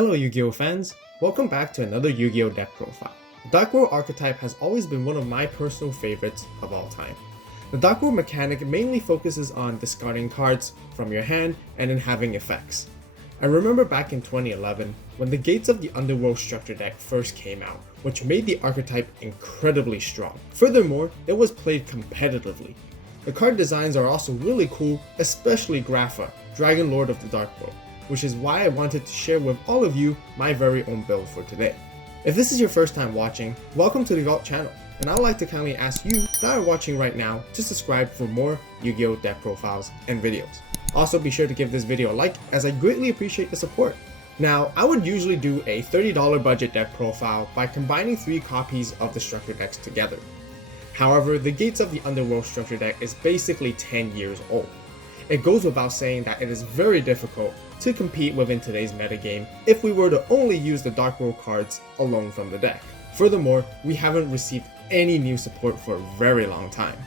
Hello Yu-Gi-Oh fans, welcome back to another Yu-Gi-Oh deck profile. The Dark World archetype has always been one of my personal favorites of all time. The Dark World mechanic mainly focuses on discarding cards from your hand and then having effects. I remember back in 2011 when the gates of the Underworld Structure Deck first came out, which made the archetype incredibly strong. Furthermore, it was played competitively. The card designs are also really cool, especially Grapha, Dragon Lord of the Dark World, which is why I wanted to share with all of you my very own build for today. If this is your first time watching, welcome to the AVAULT channel, and I'd like to kindly ask you that are watching right now to subscribe for more Yu-Gi-Oh deck profiles and videos. Also be sure to give this video a like, as I greatly appreciate the support. Now, I would usually do a $30 budget deck profile by combining 3 copies of the structure decks together. However, the gates of the Underworld Structure Deck is basically 10 years old. It goes without saying that it is very difficult to compete within today's metagame if we were to only use the Dark World cards alone from the deck. Furthermore, we haven't received any new support for a very long time.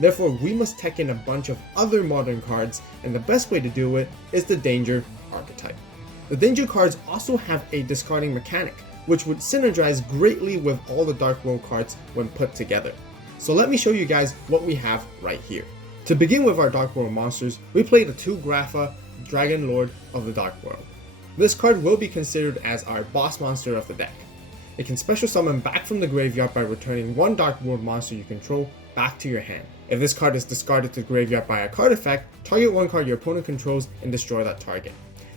Therefore, we must tech in a bunch of other modern cards, and the best way to do it is the Danger archetype. The Danger cards also have a discarding mechanic, which would synergize greatly with all the Dark World cards when put together. So let me show you guys what we have right here. To begin with our Dark World monsters, we play the 2 Grapha Dragon Lord of the Dark World. This card will be considered as our boss monster of the deck. It can special summon back from the graveyard by returning 1 Dark World monster you control back to your hand. If this card is discarded to the graveyard by a card effect, target 1 card your opponent controls and destroy that target.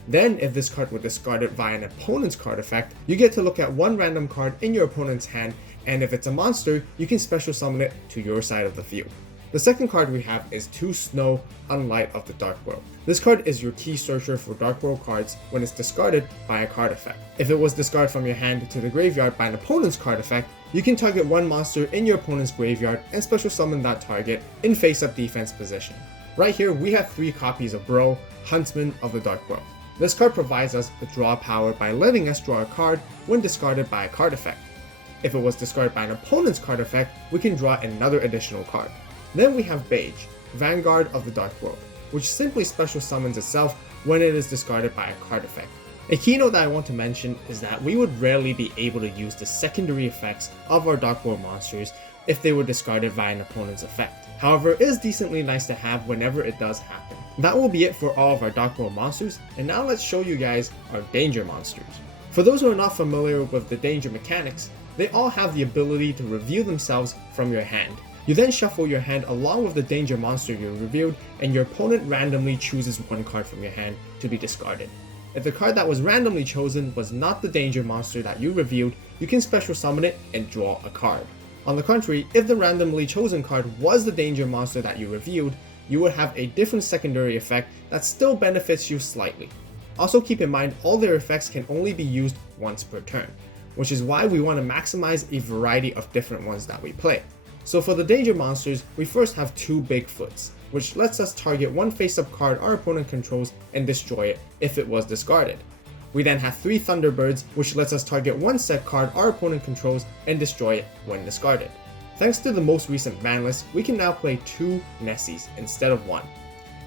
Then, if this card were discarded via an opponent's card effect, you get to look at 1 random card in your opponent's hand, and if it's a monster, you can special summon it to your side of the field. The second card we have is 2 Snow Unlight of the Dark World. This card is your key searcher for Dark World cards when it's discarded by a card effect. If it was discarded from your hand to the graveyard by an opponent's card effect, you can target 1 monster in your opponent's graveyard and special summon that target in face-up defense position. Right here we have 3 copies of Bro, Huntsman of the Dark World. This card provides us the draw power by letting us draw a card when discarded by a card effect. If it was discarded by an opponent's card effect, we can draw another additional card. Then we have Beige, Vanguard of the Dark World, which simply special summons itself when it is discarded by a card effect. A keynote that I want to mention is that we would rarely be able to use the secondary effects of our Dark World monsters if they were discarded via an opponent's effect. However, it is decently nice to have whenever it does happen. That will be it for all of our Dark World monsters, and now let's show you guys our Danger monsters. For those who are not familiar with the Danger mechanics, they all have the ability to reveal themselves from your hand. You then shuffle your hand along with the Danger monster you revealed, and your opponent randomly chooses 1 card from your hand to be discarded. If the card that was randomly chosen was not the Danger monster that you revealed, you can special summon it and draw a card. On the contrary, if the randomly chosen card was the Danger monster that you revealed, you would have a different secondary effect that still benefits you slightly. Also keep in mind all their effects can only be used once per turn, which is why we want to maximize a variety of different ones that we play. So for the Danger monsters, we first have 2 Bigfoots, which lets us target 1 face-up card our opponent controls and destroy it if it was discarded. We then have 3 Thunderbirds, which lets us target 1 set card our opponent controls and destroy it when discarded. Thanks to the most recent ban list, we can now play 2 Nessies instead of 1.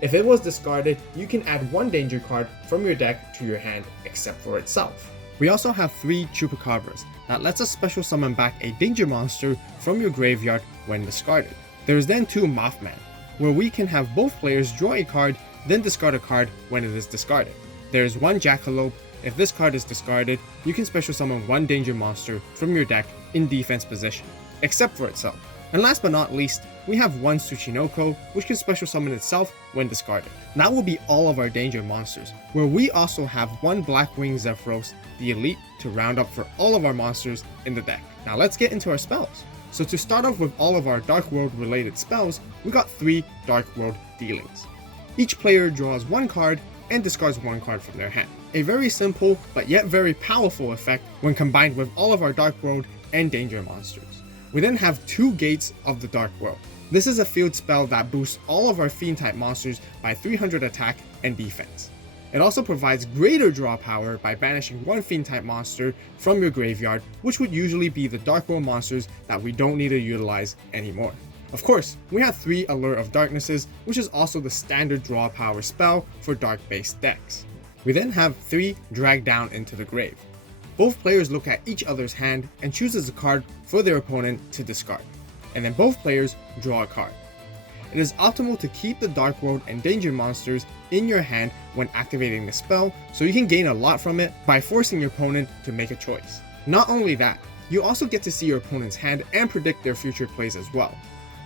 If it was discarded, you can add 1 Danger card from your deck to your hand except for itself. We also have 3 Chupacabras that lets us special summon back a Danger monster from your graveyard when discarded. There is then 2 Mothman, where we can have both players draw a card, then discard a card when it is discarded. There is 1 Jackalope. If this card is discarded, you can special summon 1 Danger monster from your deck in defense position, except for itself. And last but not least, we have 1 Tsuchinoko, which can special summon itself when discarded. That will be all of our Danger monsters, where we also have 1 Blackwing Zephyros, the elite, to round up for all of our monsters in the deck. Now let's get into our spells. So to start off with all of our Dark World related spells, we got 3 Dark World dealings. Each player draws 1 card and discards 1 card from their hand. A very simple but yet very powerful effect when combined with all of our Dark World and Danger monsters. We then have 2 Gates of the Dark World. This is a field spell that boosts all of our Fiend type monsters by 300 attack and defense. It also provides greater draw power by banishing 1 Fiend type monster from your graveyard, which would usually be the Dark World monsters that we don't need to utilize anymore. Of course, we have 3 Allure of Darknesses, which is also the standard draw power spell for dark based decks. We then have 3 Drag Down into the Grave. Both players look at each other's hand and chooses a card for their opponent to discard, and then both players draw a card. It is optimal to keep the Dark World and Danger monsters in your hand when activating the spell, so you can gain a lot from it by forcing your opponent to make a choice. Not only that, you also get to see your opponent's hand and predict their future plays as well.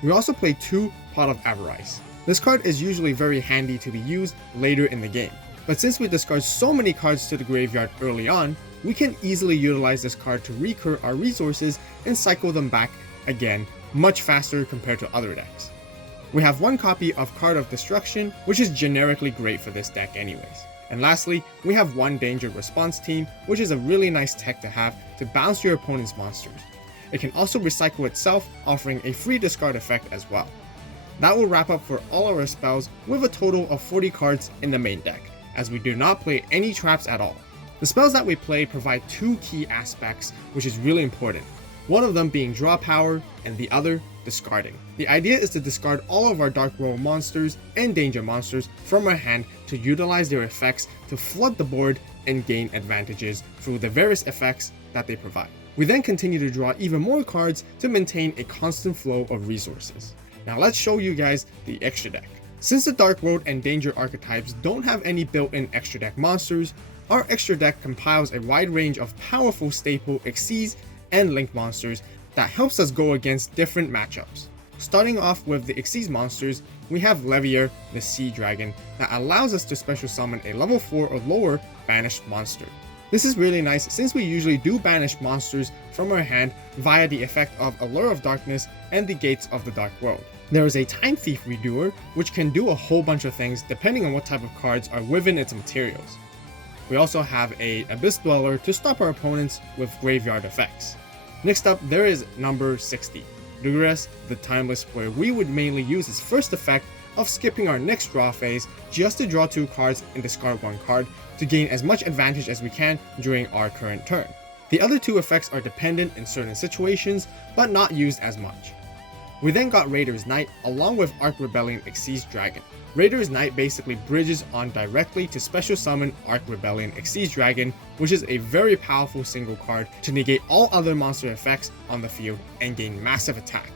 We also play 2 Pot of Avarice. This card is usually very handy to be used later in the game, but since we discard so many cards to the graveyard early on, we can easily utilize this card to recur our resources and cycle them back again much faster compared to other decks. We have 1 copy of Card of Destruction, which is generically great for this deck anyways. And lastly, we have 1 Danger Response Team, which is a really nice tech to have to bounce your opponent's monsters. It can also recycle itself, offering a free discard effect as well. That will wrap up for all our spells with a total of 40 cards in the main deck, as we do not play any traps at all. The spells that we play provide 2 key aspects, which is really important. One of them being draw power, and the other discarding. The idea is to discard all of our Dark World monsters and Danger monsters from our hand to utilize their effects to flood the board and gain advantages through the various effects that they provide. We then continue to draw even more cards to maintain a constant flow of resources. Now let's show you guys the extra deck. Since the Dark World and Danger archetypes don't have any built-in extra deck monsters, our extra deck compiles a wide range of powerful staple Xyz and Link monsters that helps us go against different matchups. Starting off with the Xyz monsters, we have Levier, the Sea Dragon, that allows us to special summon a level 4 or lower banished monster. This is really nice since we usually do banish monsters from our hand via the effect of Allure of Darkness and the Gates of the Dark World. There is a Time Thief Redoer, which can do a whole bunch of things depending on what type of cards are within its materials. We also have a Abyss Dweller to stop our opponents with graveyard effects. Next up, there is number 60, Duress the Timeless, where we would mainly use its first effect of skipping our next draw phase just to draw 2 cards and discard 1 card to gain as much advantage as we can during our current turn. The other 2 effects are dependent in certain situations, but not used as much. We then got Raider's Knight along with Arc Rebellion Xyz Dragon. Raider's Knight basically bridges on directly to special summon Arc Rebellion Xyz Dragon, which is a very powerful single card to negate all other monster effects on the field and gain massive attack.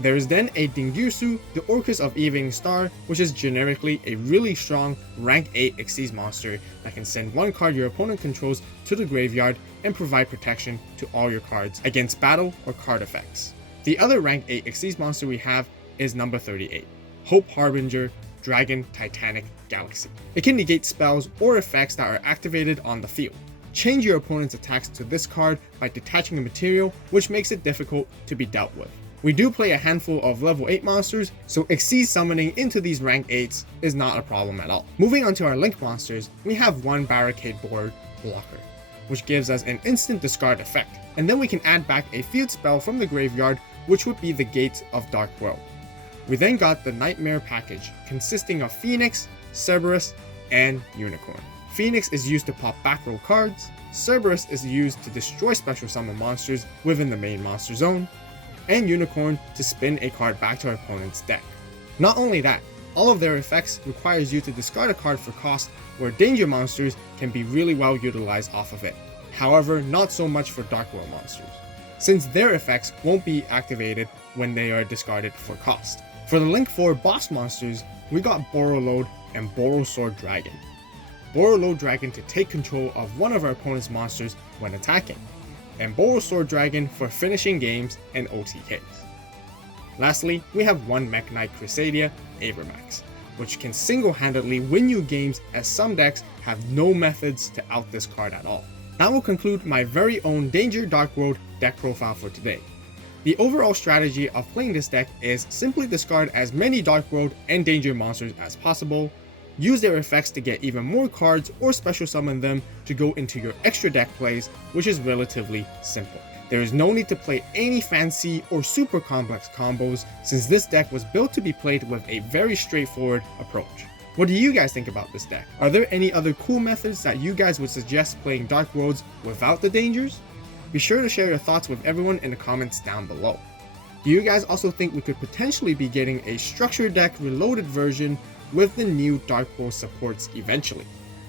There is then a Dingirsu, the Orcus of Evening Star, which is generically a really strong rank 8 Xyz monster that can send 1 card your opponent controls to the graveyard and provide protection to all your cards against battle or card effects. The other rank 8 Xyz monster we have is number 38, Hope Harbinger, Dragon Titanic Galaxy. It can negate spells or effects that are activated on the field. Change your opponent's attacks to this card by detaching a material, which makes it difficult to be dealt with. We do play a handful of level 8 monsters, so Xyz summoning into these rank 8s is not a problem at all. Moving on to our Link monsters, we have 1 Barricade Board Blocker, which gives us an instant discard effect, and then we can add back a field spell from the graveyard, which would be the Gates of Dark World. We then got the Nightmare package, consisting of Phoenix, Cerberus, and Unicorn. Phoenix is used to pop back row cards, Cerberus is used to destroy special summon monsters within the main monster zone, and Unicorn to spin a card back to our opponent's deck. Not only that, all of their effects requires you to discard a card for cost, where Danger monsters can be really well utilized off of it. However, not so much for Dark World monsters, since their effects won't be activated when they are discarded for cost. For the Link 4 boss monsters, we got Borreload and Borrelsword Dragon. Borreload Dragon to take control of one of our opponent's monsters when attacking, and Borrelsword Dragon for finishing games and OTKs. Lastly, we have 1 Mech Knight Crusadia Avermax, which can single-handedly win you games as some decks have no methods to out this card at all. That will conclude my very own Danger Dark World deck profile for today. The overall strategy of playing this deck is simply discard as many Dark World and Danger monsters as possible, use their effects to get even more cards or special summon them to go into your extra deck plays, which is relatively simple. There is no need to play any fancy or super complex combos, since this deck was built to be played with a very straightforward approach. What do you guys think about this deck? Are there any other cool methods that you guys would suggest playing Dark Worlds without the dangers? Be sure to share your thoughts with everyone in the comments down below. Do you guys also think we could potentially be getting a structure deck reloaded version with the new Dark World supports eventually?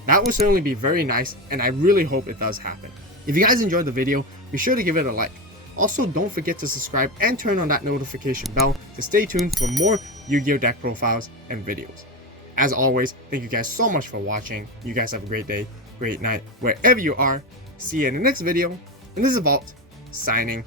That would certainly be very nice, and I really hope it does happen. If you guys enjoyed the video, be sure to give it a like. Also, don't forget to subscribe and turn on that notification bell to stay tuned for more Yu-Gi-Oh deck profiles and videos. As always, thank you guys so much for watching. You guys have a great day, great night, wherever you are. See you in the next video. And this is AVAULT, signing